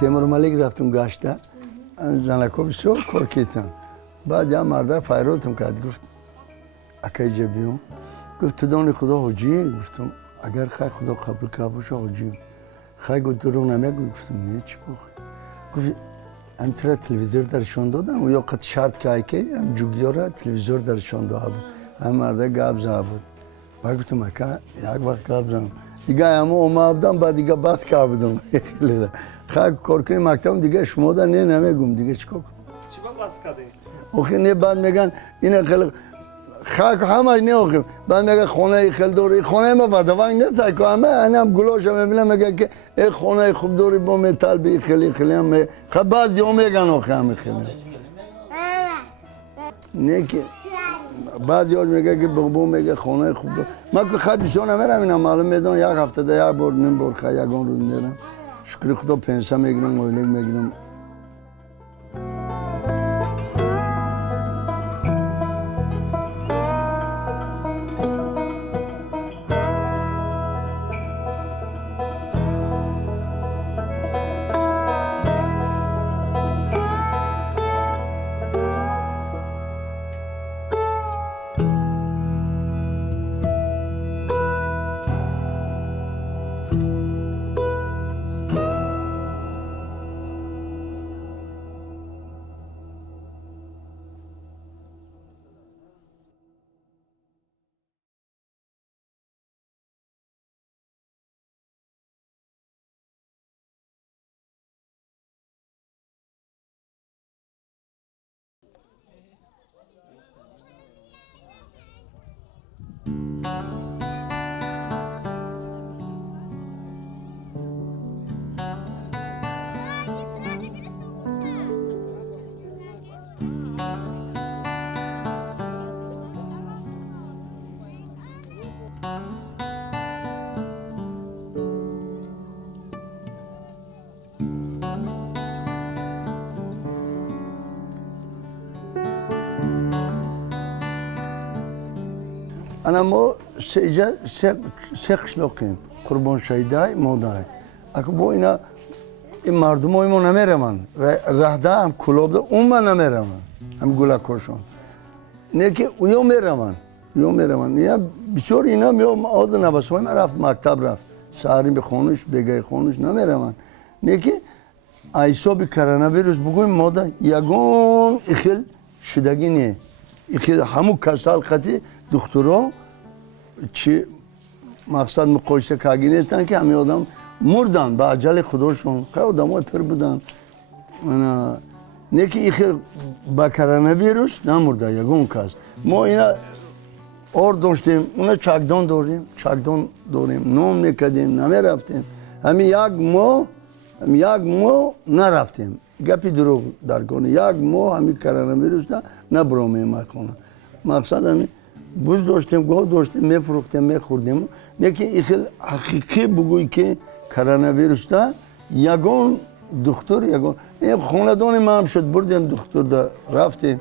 تیمور ملیک رفتم گشته زنکو بسیار کار کردم بعد یا مرده فایروتم کرد گفت اکی جبیون گفت تو دانی خدا حجیه گفتم اگر خیلی خدا قبول کرد باشه حجیه خیلی گفت درو نمیگو گفتم نه چی بخواه گفت هم تره تلویزیون درشان دادم و یا قد شرط که هم جوگیا را تلویزیون درشان داده بود هم مرده گاب زده بود و گفتم اکا یک وقت گاب زدم دیگه همه اومدم بعد دیگه بات کردم خیلی کار کنیم مکتبم دیگه شما دا نه نمیگم دیگه چیکار کنم چی با باز کردی؟ اوکی نه بعد میگن اینه خیلی خاک همه نه اوکی بعد میگه خونه خیلی دوری خونه ما بدوانگ نه که همه هم گلاش هم میبینم میگه که این خونه خوب دوری با متال بی خیلی هم خب بعد یوم میگن اوکی همه خیلی نه که بعد یاد میگه که بابا میگه خونه خوب دور من که خیلی بیشتر نمیرم اینا معلوم میدونم یک هفته ده یک بار نیم بار خیلی یکان روز میرم شکر خدا پنسه میگیرم مویلک میگیرم انا ما سه قشلاقیم قربان شهیدای مادای اگه با اینا این مردم های ما نمیرمان رهده هم کلاب ده اون من نمیرمان هم گلکاشون نه که اویا میرمان یا بسیار اینا میام آد نباس های من رفت مکتب رفت سهری به خانوش بگه خانوش نمیرمان نه که ایسا بی کرونا ویروس بگویم ماده یگان اخیل شدگی نیه اخیل همو کسال خطی دکترها چی مقصد مقایسه کردن نیستن که همه آدم مردن به عجل خودشون خیلی آدم های پر بودن نه که ایخی با کرونا ویروس نمرده یگون کس ما اینا اور داشتیم اونا چکدان داریم نام نکردیم نمی رفتیم همین یک ماه نرفتیم گپی دروغ در کنه یک ماه همین کرونا ویروس نه برامیم مکنه مقصد همین بوز داشتیم گوه داشتیم میفروختیم میخوردیم نه که ایخیل حقیقی بگوی که کرونا ویروس ده یگان دکتر یگان این خاندان ما هم شد بردیم دکتر ده رفتیم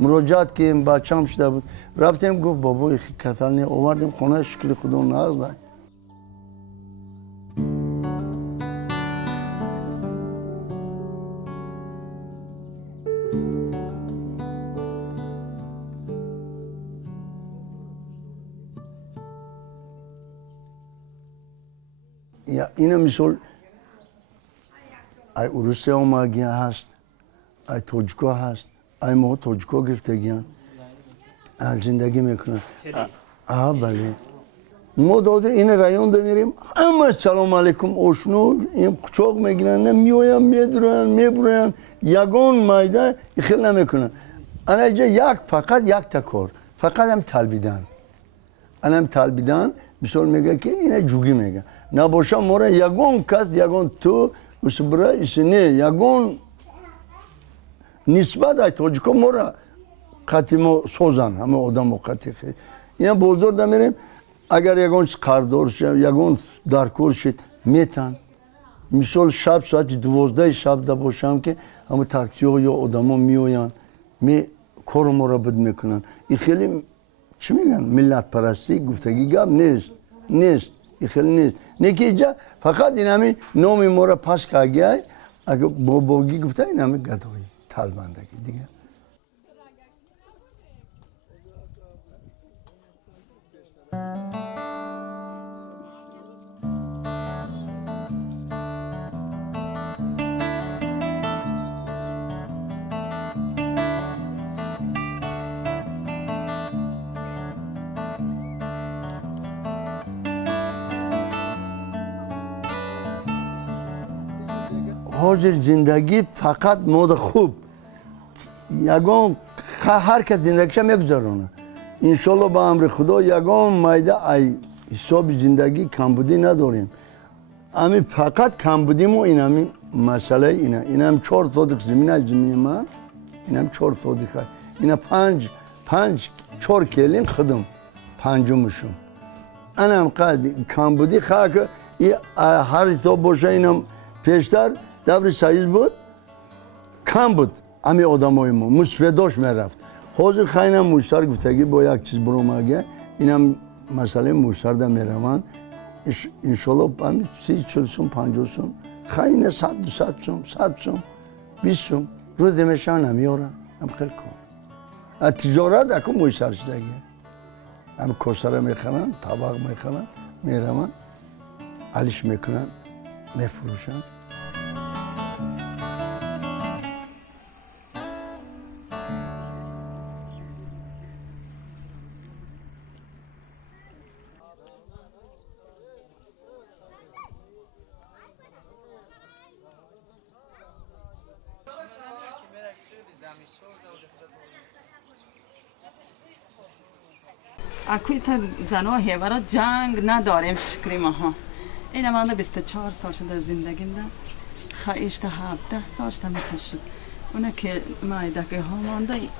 مراجعت کردیم بچه‌ام شده بود رفتیم گفت بابا ایخی کتل نه آوردیم خانه شکل خدا نغزده یا اینا مثال ای روسیه آماگی هست ای توجکا هست ای ما توجکا گرفتگیان زندگی میکنن بله ما داده این رایون ده میریم همه سلام علیکم آشنو این قچاق میگیرن میویم میبرن یگان مایده خیلی نمیکنن انا اینجا فقط یک تکار فقط هم تلبیدن مثال میگه که اینه جوگی میگه نباشه ما را یگان کس یگان تو برای اسنه یگان نسبت های توجکا ما را قطعی ما سوزن همه آدم و قطعی خیلی اینا بولدار دمیریم اگر یگان قردار شد یگان درکور شد میتن مثال شب ساعت 12 شب ده باشم که همه تاکسی ها یا آدم ها میوین کار ما را بد میکنن این خیلی چی میگن ملت پرستی گفتگی گپ نیست این خیلی نیست نه که اینجا فقط این همین نام ما را پس که اگه باباگی گفته این همه گدایی تلبندگی دیگه. حاضر زندگی فقط مود خوب یگان هر کس زندگیش هم یگذرونه انشالله با امر خدا یگان مایده ای حساب زندگی کمبودی نداریم امی فقط کمبودیم و این همی مسئله اینه این هم 4 صادق زمین من این هم 4 صادق این 4 کلین خدم پنجمشون انم قد کمبودی خاک هر حساب باشه اینم پیشتر دور سایز بود کم بود امی آدمای ما مستفیداش میرفت حاضر خیلی مشتر گفتگی با یک چیز برام اگه اینم مسئله مشتر ده میروان انشالله همی 30 سوم 50 سوم خیلی 100 سوم 100 سوم 20 سوم روز دمشان نمیارن هم خیلی کن تجارت اکو مشتر شدگی هم کسره میخرن طبق میخرن میروان علیش میکنن میفروشن اکوی تا زنها هیورا جنگ نداریم شکری ماها این من 24 سال شده زندگیم ده خیش تا 17 سال شده میتشید اونه که مایدکه ها مانده یک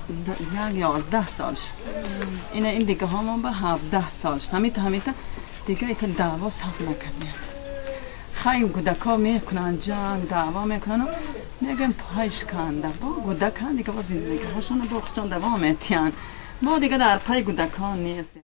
11 سال شد این دیگه ها مان به 17 سال شد همیتا دیگه ایتا دعوا صاف نکردیم خیلی گودکا میکنن جنگ دعوا میکنن و میگن پایش کنده با گودکان دیگه با زندگی هاشون با خودشون دوام میتین ما دیگه در پای گودکان نیستیم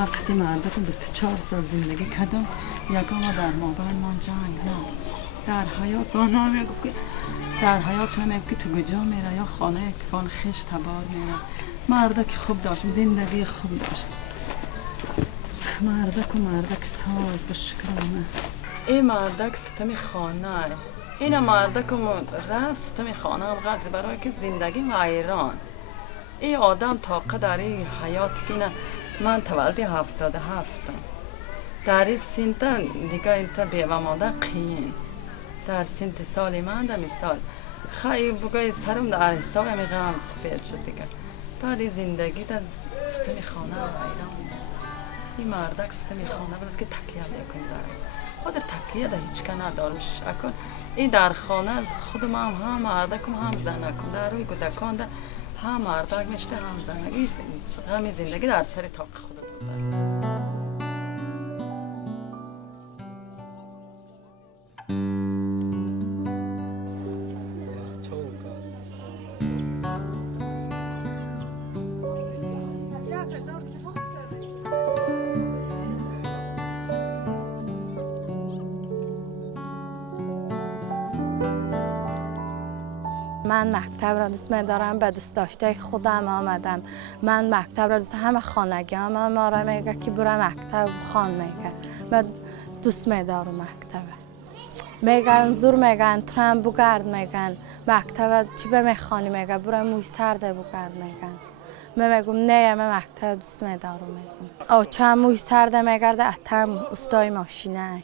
وقتی مردم 24 سال زندگی کردم یکم در موبایل من جنگ نه در حیات آنها میگو که در حیات شما میگو که تو کجا میره یا خانه کبان خش تبار میره مردک خوب داشت زندگی خوب داشت مردک ساز به شکرانه این مردک ستمی خانه این مردک رفت ستمی خانه هم قدر برای که زندگی ویران این آدم طاقه در این حیات که اینه من تولدی 77 در این سنت دیگه اینتا بیوه مانده قین در سنت سالی من در مثال خیلی بگوی سرم در حساب همی غم سفید شد دیگه بعد این زندگی در ستمی خانه ویران این مردک ستمی خانه بلز که تکیه میکن داره حاضر تکیه در هیچ که ندارمش اکن این در خانه خودم هم مردکم هم زنکم در روی گودکان در هم مردک میشته هم زنگی غم زندگی در سر طاق خود بود من مکتب را دوست می‌دارم به دوست داشته خودم آمدم من مکتب را دوست همه خانگی هم ما را میگه که برای مکتب خان میگه من دوست می‌دارم مکتب میگن زور میگن ترام بگرد میگن مکتب چی به میخوانی میگه برای موشترده بگرد میگن من میگم نه من مکتب دوست می‌دارم میگم او چند موشترده میگرده اتم استای ماشینه